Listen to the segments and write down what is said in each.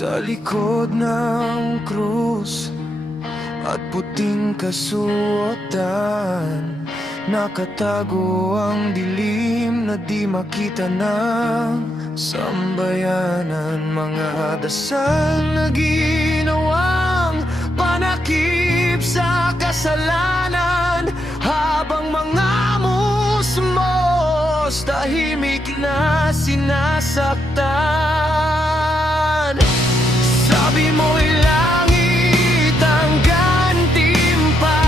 Sa likod ng krus at puting kasuotan, nakatago ang dilim na di makita ng sambayanan. Mga dasal na ginawang panakip sa kasalanan, habang mga musmos tahimik na sinasaktan. Sabi mo'y langit ang gantimpala,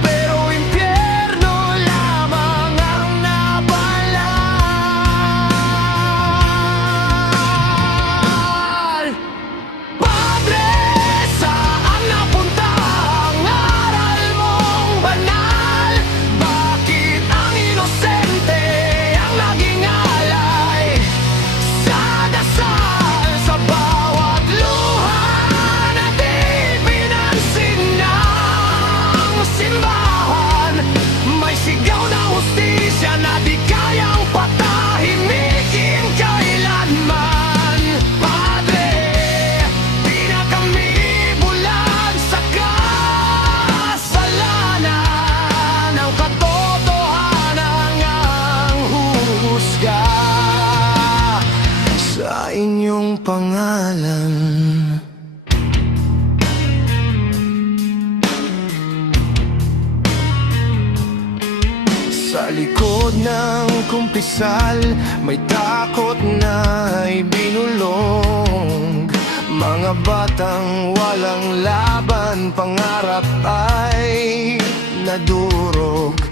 pero impyerno lamang ang nabalaan. Padre, saan napunta ang aral mong banal? Bakit ang inosente ang naging alay sa dasal, sa bawat luha na di pinansin ng simbahan? May sigaw na hustisya na di kayang patahimikin kailanman. Padre, di na kami bulag sa kasalanan, ang katotohanan ang huhusga sa inyong pangalan. Sa likod ng kumpisal, may takot na ibinulong. Mga batang walang laban, pangarap ay nadurog.